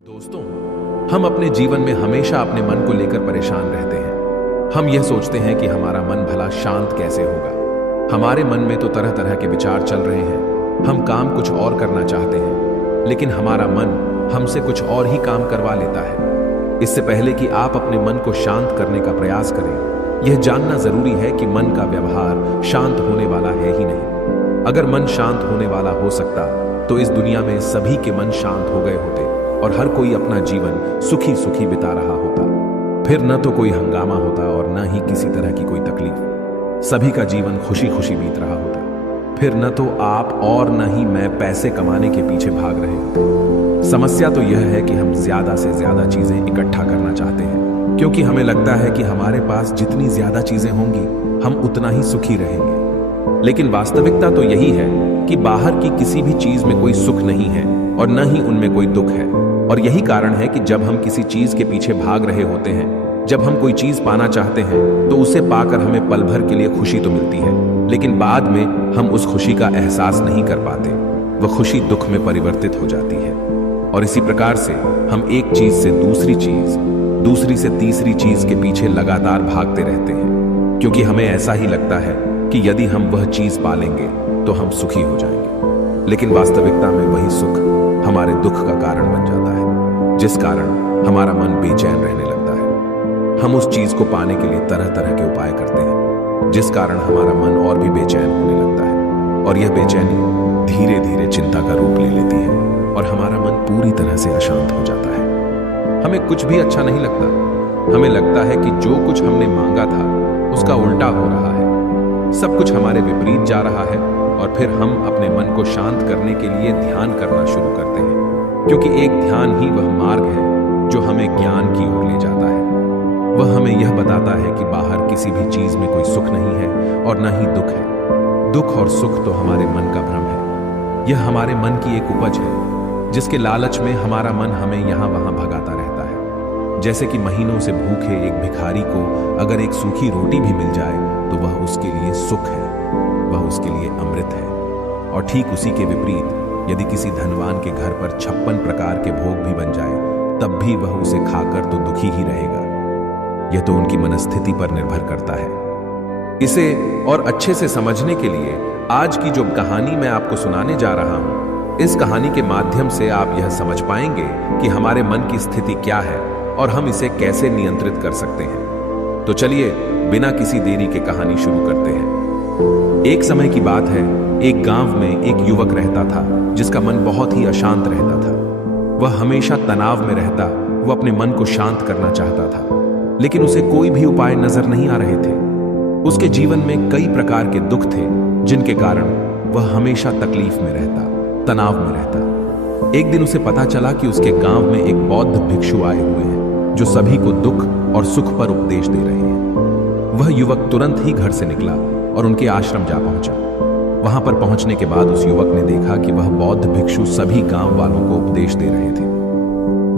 दोस्तों, हम अपने जीवन में हमेशा अपने मन को लेकर परेशान रहते हैं। हम यह सोचते हैं कि हमारा मन भला शांत कैसे होगा। हमारे मन में तो तरह तरह के विचार चल रहे हैं। हम काम कुछ और करना चाहते हैं, लेकिन हमारा मन हमसे कुछ और ही काम करवा लेता है। इससे पहले कि आप अपने मन को शांत करने का प्रयास करें, यह जानना जरूरी है कि मन का व्यवहार शांत होने वाला है ही नहीं। अगर मन शांत होने वाला हो सकता तो इस दुनिया में सभी के मन शांत हो गए होते और हर कोई अपना जीवन सुखी सुखी बिता रहा होता। फिर न तो कोई हंगामा होता और न ही किसी तरह की कोई तकलीफ। सभी का जीवन खुशी खुशी बीत रहा होता। फिर न तो आप और न ही मैं पैसे कमाने के पीछे भाग रहे होते। समस्या तो यह है कि हम ज्यादा से ज्यादा चीजें इकट्ठा करना चाहते हैं, क्योंकि हमें लगता है कि हमारे पास जितनी ज्यादा चीजें होंगी हम उतना ही सुखी रहेंगे। लेकिन वास्तविकता तो यही है कि बाहर की किसी भी चीज में कोई सुख नहीं है और न ही उनमें कोई दुख है। और यही कारण है कि जब हम किसी चीज के पीछे भाग रहे होते हैं, जब हम कोई चीज पाना चाहते हैं, तो उसे पाकर हमें पल भर के लिए खुशी तो मिलती है, लेकिन बाद में हम उस खुशी का एहसास नहीं कर पाते। वह खुशी दुख में परिवर्तित हो जाती है। और इसी प्रकार से हम एक चीज से दूसरी चीज, दूसरी से तीसरी चीज के पीछे लगातार भागते रहते हैं, क्योंकि हमें ऐसा ही लगता है कि यदि हम वह चीज पालेंगे तो हम सुखी हो जाएंगे। लेकिन वास्तविकता में वही सुख हमारे दुख का कारण बन जाता है, जिस कारण हमारा मन बेचैन रहने लगता है। हम उस चीज को पाने के लिए तरह तरह के उपाय करते हैं, जिस कारण हमारा मन और भी बेचैन होने लगता है। और यह बेचैनी धीरे धीरे चिंता का रूप ले लेती है और हमारा मन पूरी तरह से अशांत हो जाता है। हमें कुछ भी अच्छा नहीं लगता। हमें लगता है कि जो कुछ हमने मांगा था उसका उल्टा हो रहा है। सब कुछ हमारे विपरीत जा रहा है। और फिर हम अपने मन को शांत करने के लिए ध्यान करना शुरू करते हैं, क्योंकि एक ध्यान ही वह मार्ग है जो हमें ज्ञान की ओर ले जाता है। वह हमें यह बताता है कि बाहर किसी भी चीज में कोई सुख नहीं है और न ही दुख है। दुख और सुख तो हमारे मन का भ्रम है। यह हमारे मन की एक उपज है, जिसके लालच में हमारा मन हमें यहां वहां भगाता रहता है। जैसे कि महीनों से भूखे एक भिखारी को अगर एक सूखी रोटी भी मिल जाए तो वह उसके लिए सुख है, वह उसके लिए अमृत है। और ठीक उसी के विपरीत यदि किसी धनवान के घर पर 56 प्रकार के भोग भी बन जाए, तब भी वह उसे खाकर तो दुखी ही रहेगा। यह तो उनकी मनस्थिति पर निर्भर करता है। इसे और अच्छे से समझने के लिए आज की जो कहानी मैं आपको सुनाने जा रहा हूं, इस कहानी के माध्यम से आप यह समझ पाएंगे कि हमारे मन की स्थिति क्या है और हम इसे कैसे नियंत्रित कर सकते हैं। तो चलिए बिना किसी देरी के कहानी शुरू करते हैं। एक समय की बात है, एक गांव में एक युवक रहता था जिसका मन बहुत ही अशांत रहता था। वह हमेशा तनाव में रहता। वह अपने मन को शांत करना चाहता था, लेकिन उसे कोई भी उपाय नजर नहीं आ रहे थे। उसके जीवन में कई प्रकार के दुख थे, जिनके कारण वह हमेशा तकलीफ में रहता, तनाव में रहता। एक दिन उसे पता चला कि उसके गांव में एक बौद्ध भिक्षु आए हुए हैं, जो सभी को दुख और सुख पर उपदेश दे रहे हैं। वह युवक तुरंत ही घर से निकला और उनके आश्रम जा पहुंचा। वहां पर पहुंचने के बाद उस युवक ने देखा कि वह बौद्ध भिक्षु सभी गांव वालों को उपदेश दे रहे थे।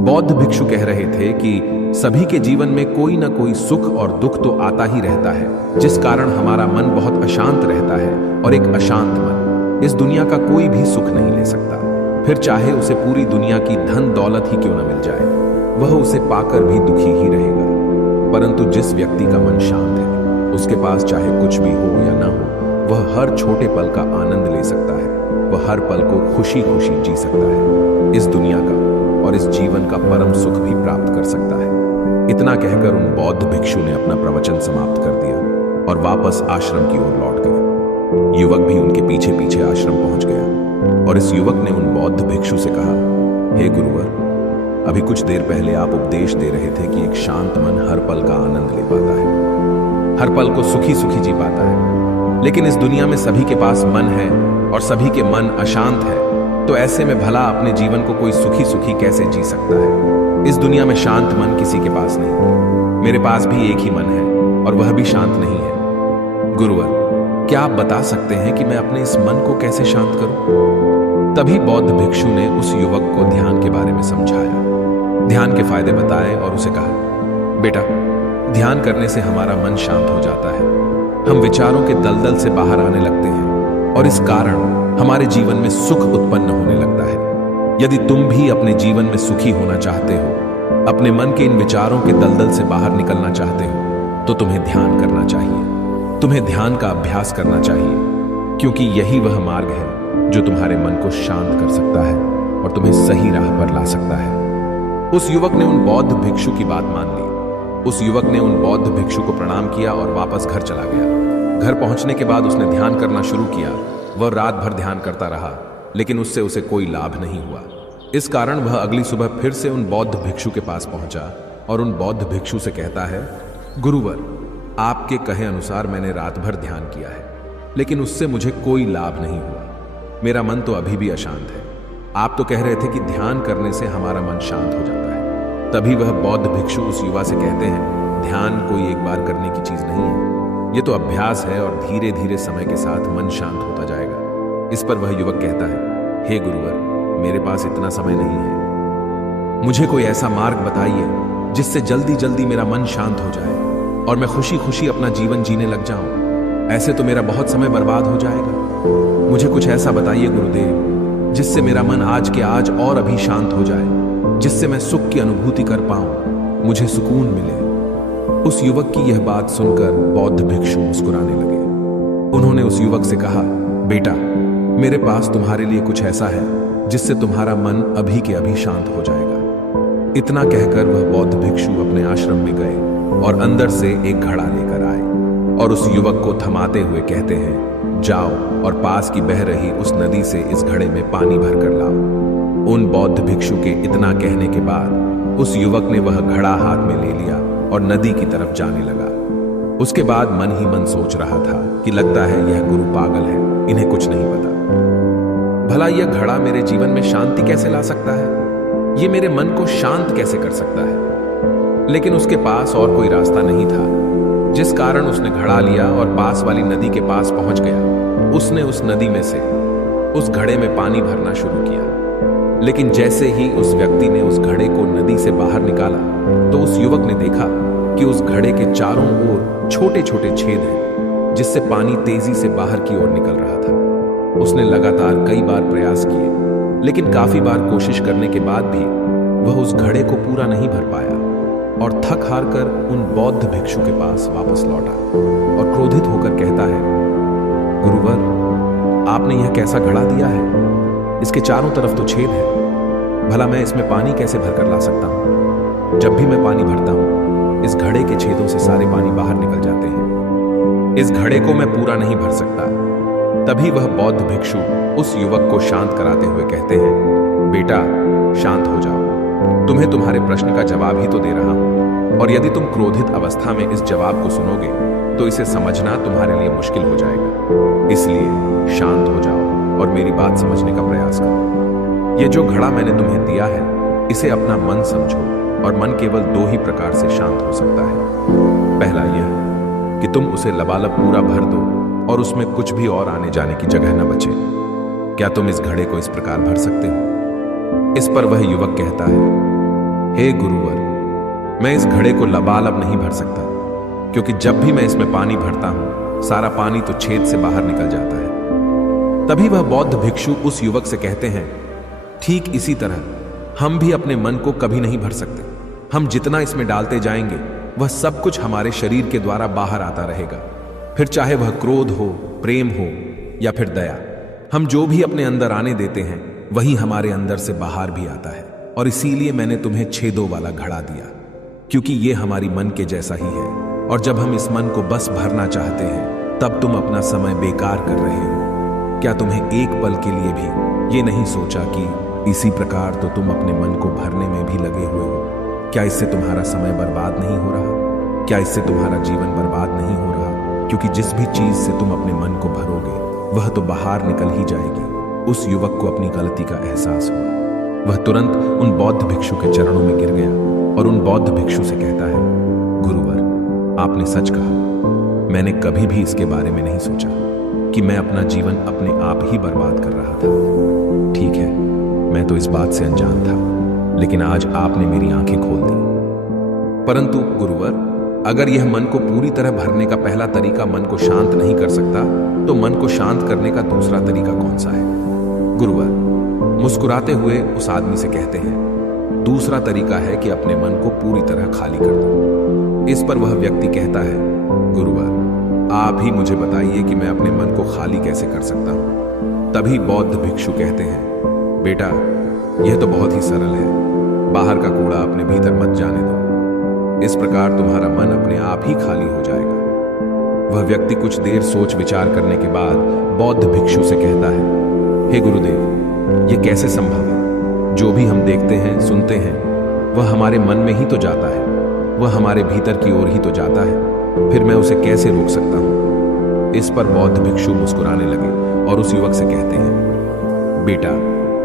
बौद्ध भिक्षु कह रहे थे कि सभी के जीवन में कोई ना कोई सुख और दुख तो आता ही रहता है, जिस कारण हमारा मन बहुत अशांत रहता है। और एक अशांत मन इस दुनिया का कोई भी सुख नहीं ले सकता। फिर चाहे उसे पूरी दुनिया की धन दौलत ही क्यों न मिल जाए, वह उसे पाकर भी दुखी ही रहेगा। परंतु जिस व्यक्ति का मन शांत है, उसके पास चाहे कुछ भी हो या ना हो, वह हर छोटे पल का आनंद ले सकता है। वह हर पल को खुशी खुशी जी सकता है। इस दुनिया का और इस जीवन का परम सुख भी प्राप्त कर सकता है। इतना कहकर उन बौद्ध भिक्षु ने अपना प्रवचन समाप्त कर दिया और वापस आश्रम की ओर लौट गए। युवक भी उनके पीछे पीछे आश्रम पहुंच गया और इस युवक ने उन बौद्ध भिक्षु से कहा, हे गुरुवर, अभी कुछ देर पहले आप उपदेश दे रहे थे कि एक शांत मन हर पल का आनंद ले पाता है, हर पल को सुखी सुखी जी पाता है। लेकिन इस दुनिया में सभी के पास मन है और सभी के मन अशांत है, तो ऐसे में भला अपने जीवन को कोई सुखी सुखी कैसे जी सकता है। इस दुनिया में शांत मन किसी के पास नहीं। मेरे पास भी एक ही मन है और वह भी शांत नहीं है। गुरुवर, क्या आप बता सकते हैं कि मैं अपने इस मन को कैसे शांत करूं? तभी बौद्ध भिक्षु ने उस युवक को ध्यान के बारे में समझाया, ध्यान के फायदे बताए और उसे कहा, बेटा, ध्यान करने से हमारा मन शांत हो जाता है। हम विचारों के दलदल से बाहर आने लगते हैं और इस कारण हमारे जीवन में सुख उत्पन्न होने लगता है। यदि तुम भी अपने जीवन में सुखी होना चाहते हो, अपने मन के इन विचारों के दलदल से बाहर निकलना चाहते हो, तो तुम्हें ध्यान करना चाहिए। तुम्हें ध्यान का अभ्यास करना चाहिए, क्योंकि यही वह मार्ग है जो तुम्हारे मन को शांत कर सकता है और तुम्हें सही राह पर ला सकता है। उस युवक ने उन बौद्ध भिक्षु की बात मान ली। उस युवक ने उन बौद्ध भिक्षु को प्रणाम किया और वापस घर चला गया। घर पहुंचने के बाद उसने ध्यान करना शुरू किया। वह रात भर ध्यान करता रहा, लेकिन उससे उसे कोई लाभ नहीं हुआ। इस कारण वह अगली सुबह फिर से उन बौद्ध भिक्षु के पास पहुंचा और उन बौद्ध भिक्षु से कहता है, गुरुवर, आपके कहे अनुसार मैंने रात भर ध्यान किया है, लेकिन उससे मुझे कोई लाभ नहीं हुआ। मेरा मन तो अभी भी अशांत है। आप तो कह रहे थे कि ध्यान करने से हमारा मन शांत हो जाता है। तभी वह बौद्ध भिक्षु उस युवा से कहते हैं, ध्यान कोई एक बार करने की चीज नहीं है, ये तो अभ्यास है और धीरे धीरे समय के साथ मन शांत होता जाएगा। इस पर वह युवक कहता है, हे गुरुवर, मेरे पास इतना समय नहीं है। मुझे कोई ऐसा मार्ग बताइए जिससे जल्दी जल्दी मेरा मन शांत हो जाए और मैं खुशी खुशी अपना जीवन जीने लग जाऊं। ऐसे तो मेरा बहुत समय बर्बाद हो जाएगा। मुझे कुछ ऐसा बताइए गुरुदेव, जिससे मेरा मन आज के आज और अभी शांत हो जाए, जिससे मैं सुख की अनुभूति कर पाऊं, मुझे सुकून मिले। उस युवक की यह बात सुनकर बौद्ध भिक्षु मुस्कुराने लगे। उन्होंने उस युवक से कहा, बेटा, मेरे पास तुम्हारे लिए कुछ ऐसा है जिससे तुम्हारा मन अभी के अभी शांत हो जाएगा। इतना कहकर वह बौद्ध भिक्षु अपने आश्रम में गए और अंदर से एक घड़ा लेकर आए और उस युवक को थमाते हुए कहते हैं, जाओ और पास की बह रही उस नदी से इस घड़े में पानी भर कर लाओ। उन बौद्ध भिक्षु के इतना कहने के बाद उस युवक ने वह घड़ा हाथ में ले लिया और नदी की तरफ जाने लगा। उसके बाद मन ही मन सोच रहा था कि लगता है यह गुरु पागल है, इन्हें कुछ नहीं पता। भला यह घड़ा मेरे जीवन में शांति कैसे ला सकता है? ये मेरे मन को शांत कैसे कर सकता है? लेकिन उसके पास और कोई रास्ता नहीं था, जिस कारण उसने घड़ा लिया और पास वाली नदी के पास पहुंच गया। उसने उस नदी में से उस घड़े में पानी भरना शुरू किया, लेकिन जैसे ही उस व्यक्ति ने उस घड़े को नदी से बाहर निकाला तो उस युवक ने देखा कि उस घड़े के चारों ओर छोटे छोटे छेद हैं, जिससे पानी तेजी से बाहर की ओर निकल रहा था। उसने लगातार कई बार प्रयास किए, लेकिन काफी बार कोशिश करने के बाद भी वह उस घड़े को पूरा नहीं भर पाया और थक हार कर उन बौद्ध भिक्षु के पास वापस लौटा और क्रोधित होकर कहता है, गुरुवर, आपने यह कैसा घड़ा दिया है? इसके चारों तरफ तो छेद है। भला मैं इसमें पानी कैसे भरकर ला सकता हूं? जब भी मैं पानी भरता हूं, इस घड़े के छेदों से सारे पानी बाहर निकल जाते हैं। इस घड़े को मैं पूरा नहीं भर सकता। तभी वह बौद्ध भिक्षु उस युवक को शांत कराते हुए कहते हैं, बेटा, शांत हो जाओ। तुम्हें तुम्हारे प्रश्न का जवाब ही तो दे रहा हूं, और यदि तुम क्रोधित अवस्था में इस जवाब को सुनोगे तो इसे समझना तुम्हारे लिए मुश्किल हो जाएगा। इसलिए शांत हो जाओ और मेरी बात समझने का प्रयास करो। ये जो घड़ा मैंने तुम्हें दिया है, इसे अपना मन समझो, और मन केवल दो ही प्रकार से शांत हो सकता है। पहला यह कि तुम उसे लबालब पूरा भर दो और उसमें कुछ भी और आने जाने की जगह न बचे। क्या तुम इस घड़े को इस प्रकार भर सकते हो? इस पर वह युवक कहता है, हे गुरुवर, मैं इस घड़े को लबालब नहीं भर सकता, क्योंकि जब भी मैं इसमें पानी भरता हूं, सारा पानी तो छेद से बाहर निकल जाता है। तभी वह बौद्ध भिक्षु उस युवक से कहते हैं, ठीक इसी तरह हम भी अपने मन को कभी नहीं भर सकते। हम जितना इसमें डालते जाएंगे, वह सब कुछ हमारे शरीर के द्वारा बाहर आता रहेगा। फिर चाहे वह क्रोध हो, प्रेम हो या फिर दया, हम जो भी अपने अंदर आने देते हैं, वही हमारे अंदर से बाहर भी आता है। और इसीलिए मैंने तुम्हें छेदों वाला घड़ा दिया, क्योंकि ये हमारी मन के जैसा ही है। और जब हम इस मन को बस भरना चाहते हैं, तब तुम अपना समय बेकार कर रहे हो। क्या तुम्हें एक पल के लिए भी ये नहीं सोचा कि इसी प्रकार तो तुम अपने मन को भरने में भी लगे हुए हो? क्या इससे तुम्हारा समय बर्बाद नहीं हो रहा? क्या इससे तुम्हारा जीवन बर्बाद नहीं हो रहा? क्योंकि जिस भी चीज से तुम अपने मन को भरोगे, वह तो बाहर निकल ही जाएगी। उस युवक को अपनी गलती का एहसास हुआ। वह तुरंत उन बौद्ध भिक्षु के चरणों में गिर गया और उन बौद्ध भिक्षु से कहता है, गुरुवर, आपने सच कहा। मैंने कभी भी इसके बारे में नहीं सोचा कि मैं अपना जीवन अपने आप ही बर्बाद कर रहा था। ठीक है, मैं तो इस बात से अनजान था, लेकिन आज आपने मेरी आंखें खोल दी। परंतु गुरुवर, अगर यह मन को पूरी तरह भरने का पहला तरीका मन को शांत नहीं कर सकता, तो मन को शांत करने का दूसरा तरीका कौन सा है? गुरुवर, मुस्कुराते हुए उस आदमी से कहते हैं, दूसरा तरीका है कि अपने मन को पूरी तरह खाली कर दो। इस पर वह व्यक्ति कहता है, गुरुवर, आप ही मुझे बताइए कि मैं अपने मन को खाली कैसे कर सकता हूं। तभी बौद्ध भिक्षु कहते हैं, बेटा, यह तो बहुत ही सरल है। बाहर का कूड़ा अपने भीतर मत जाने दो। इस प्रकार तुम्हारा मन अपने आप ही खाली हो जाएगा। वह व्यक्ति कुछ देर सोच विचार करने के बाद बौद्ध भिक्षु से कहता है, हे गुरुदेव, यह कैसे संभव है? जो भी हम देखते हैं, सुनते हैं, वह हमारे मन में ही तो जाता है, वह हमारे भीतर की ओर ही तो जाता है, फिर मैं उसे कैसे रोक सकता हूं? इस पर बौद्ध भिक्षु मुस्कुराने लगे और उस युवक से कहते हैं, बेटा,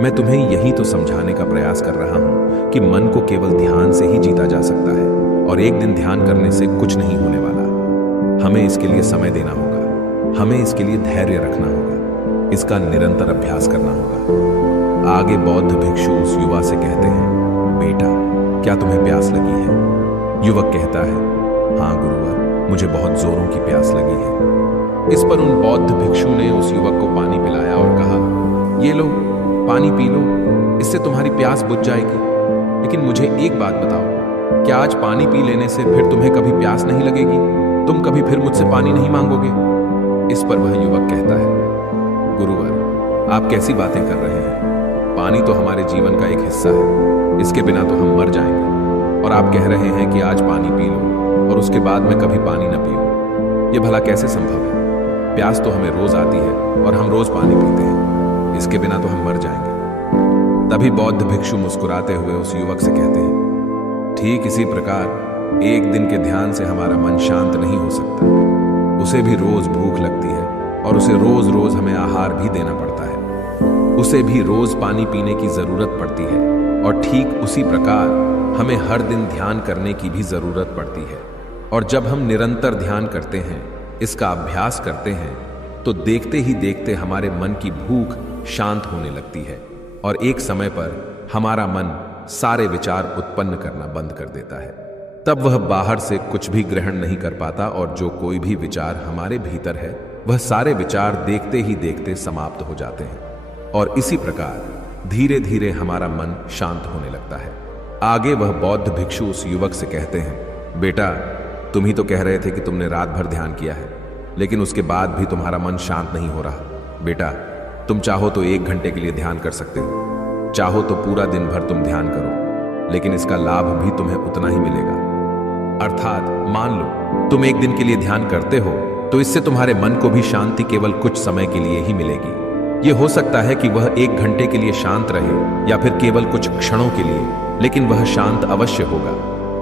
मैं तुम्हें यही तो समझाने का प्रयास कर रहा हूं कि मन को केवल ध्यान से ही जीता जा सकता है और एक दिन ध्यान करने से कुछ नहीं होने वाला। हमें इसके लिए समय देना होगा, हमें इसके लिए धैर्य रखना होगा, इसका निरंतर अभ्यास करना होगा। आगे बौद्ध भिक्षु उस युवा से कहते हैं, बेटा, क्या तुम्हें प्यास लगी है? युवक कहता है, हाँ गुरुवर, मुझे बहुत जोरों की प्यास लगी है। इस पर उन बौद्ध भिक्षु ने उस युवक को पानी पिलाया और कहा, ये लो, पानी पी लो, इससे तुम्हारी प्यास बुझ जाएगी। लेकिन मुझे एक बात बताओ, क्या आज पानी पी लेने से फिर तुम्हें कभी प्यास नहीं लगेगी? तुम कभी फिर मुझसे पानी नहीं मांगोगे? इस पर वह युवक कहता है, गुरुवर, आप कैसी बातें कर रहे हैं? पानी तो हमारे जीवन का एक हिस्सा है, इसके बिना तो हम मर जाएंगे। और आप कह रहे हैं कि आज पानी पी लो और उसके बाद मैं कभी पानी न पीऊं। यह भला कैसे संभव है? प्यास तो हमें रोज आती है और हम रोज पानी पीते हैं, इसके बिना तो हम मर जाएंगे। तभी बौद्ध भिक्षु मुस्कुराते हुए उस युवक से कहते हैं, ठीक इसी प्रकार एक दिन के ध्यान से हमारा मन शांत नहीं हो सकता। उसे भी रोज भूख लगती है और उसे रोज रोज हमें आहार भी देना पड़ता है। उसे भी रोज पानी पीने की जरूरत पड़ती है और ठीक उसी प्रकार हमें हर दिन ध्यान करने की भी जरूरत पड़ती है। और जब हम निरंतर ध्यान करते हैं, इसका अभ्यास करते हैं, तो देखते ही देखते हमारे मन की भूख शांत होने लगती है और एक समय पर हमारा मन सारे विचार उत्पन्न करना बंद कर देता है। तब वह बाहर से कुछ भी ग्रहण नहीं कर पाता और जो कोई भी विचार हमारे भीतर है, वह सारे विचार देखते ही देखते समाप्त हो जाते हैं और इसी प्रकार धीरे धीरे हमारा मन शांत होने लगता है। आगे वह बौद्ध भिक्षु उस युवक से कहते हैं, बेटा, तुम ही तो कह रहे थे कि तुमने रात भर ध्यान किया है, लेकिन उसके बाद भी तुम्हारा मन शांत नहीं हो रहा। बेटा, तुम चाहो तो 1 घंटे के लिए ध्यान कर सकते हो, चाहो तो पूरा दिन भर तुम ध्यान करो, लेकिन इसका लाभ भी तुम्हें उतना ही मिलेगा। अर्थात मान लो तुम 1 दिन के लिए ध्यान करते हो तो इससे तुम्हारे मन को भी शांति केवल कुछ समय के लिए ही मिलेगी। यह हो सकता है कि वह 1 घंटे के लिए शांत रहे या फिर केवल कुछ क्षणों के लिए, लेकिन वह शांत अवश्य होगा।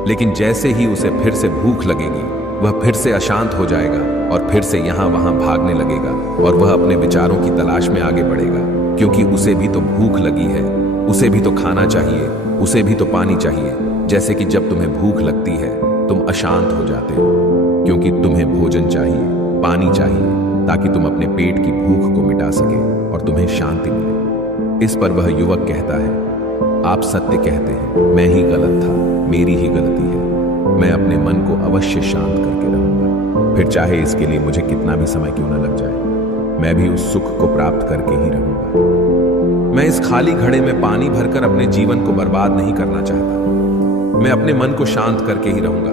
लेकिन जैसे ही उसे फिर से भूख लगेगी, वह फिर से अशांत हो जाएगा और फिर से यहां वहां भागने लगेगा और वह अपने विचारों की तलाश में आगे बढ़ेगा, क्योंकि उसे भी तो भूख लगी है, उसे भी तो खाना चाहिए, उसे भी तो पानी चाहिए। जैसे कि जब तुम्हें भूख लगती है तुम अशांत हो जाते हो, क्योंकि तुम्हें भोजन चाहिए, पानी चाहिए, ताकि तुम अपने पेट की भूख को मिटा सके और तुम्हें शांति मिले। इस पर वह युवक कहता है, आप सत्य कहते हैं, मैं ही गलत था, मेरी ही गलती है। मैं अपने मन को अवश्य शांत करके रहूंगा, फिर चाहे इसके लिए मुझे कितना भी समय क्यों न लग जाए, मैं भी उस सुख को प्राप्त करके ही रहूंगा। मैं इस खाली घड़े में पानी भरकर अपने जीवन को बर्बाद नहीं करना चाहता। मैं अपने मन को शांत करके ही रहूंगा,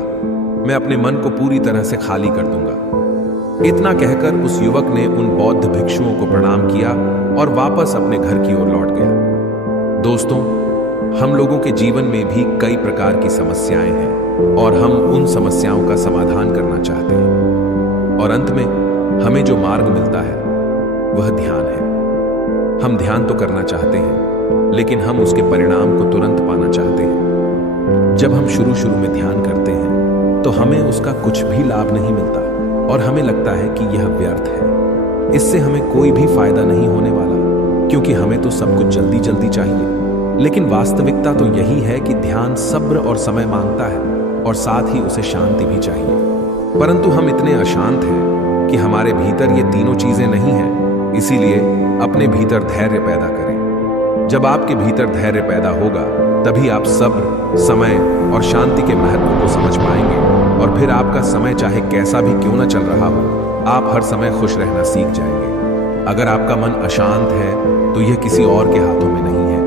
मैं अपने मन को पूरी तरह से खाली कर दूंगा। इतना कहकर उस युवक ने उन बौद्ध भिक्षुओं को प्रणाम किया और वापस अपने घर की ओर लौट गया। दोस्तों, हम लोगों के जीवन में भी कई प्रकार की समस्याएं हैं और हम उन समस्याओं का समाधान करना चाहते हैं, और अंत में हमें जो मार्ग मिलता है वह ध्यान है। हम ध्यान तो करना चाहते हैं, लेकिन हम उसके परिणाम को तुरंत पाना चाहते हैं। जब हम शुरू में ध्यान करते हैं तो हमें उसका कुछ भी लाभ नहीं मिलता और हमें लगता है कि यह व्यर्थ है, इससे हमें कोई भी फायदा नहीं होने वाला, क्योंकि हमें तो सब कुछ जल्दी जल्दी चाहिए। लेकिन वास्तविकता तो यही है कि ध्यान सब्र और समय मांगता है और साथ ही उसे शांति भी चाहिए। परंतु हम इतने अशांत हैं कि हमारे भीतर ये तीनों चीजें नहीं हैं। इसीलिए अपने भीतर धैर्य पैदा करें। जब आपके भीतर धैर्य पैदा होगा, तभी आप सब्र, समय और शांति के महत्व को समझ पाएंगे और फिर आपका समय चाहे कैसा भी क्यों न चल रहा हो, आप हर समय खुश रहना सीख जाएंगे। अगर आपका मन अशांत है तो यह किसी और के हाथों में नहीं है,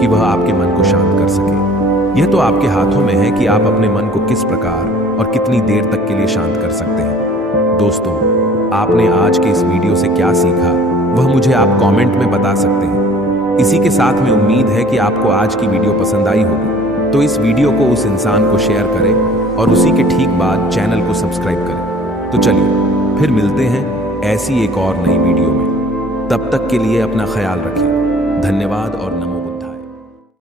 कि वह आपके मन को शांत कर सके। यह तो आपके हाथों में है कि आप अपने मन को किस प्रकार और कितनी देर तक के लिए शांत कर सकते हैं। दोस्तों, आपने आज के इस वीडियो से क्या सीखा वह मुझे आप कमेंट में बता सकते हैं। इसी के साथ में उम्मीद है कि आपको आज की वीडियो पसंद आई होगी, तो इस वीडियो को उस इंसान को शेयर करें और उसी के ठीक बाद चैनल को सब्सक्राइब करें। तो चलिए फिर मिलते हैं ऐसी एक और नई वीडियो में। तब तक के लिए अपना ख्याल रखें। धन्यवाद और नमो।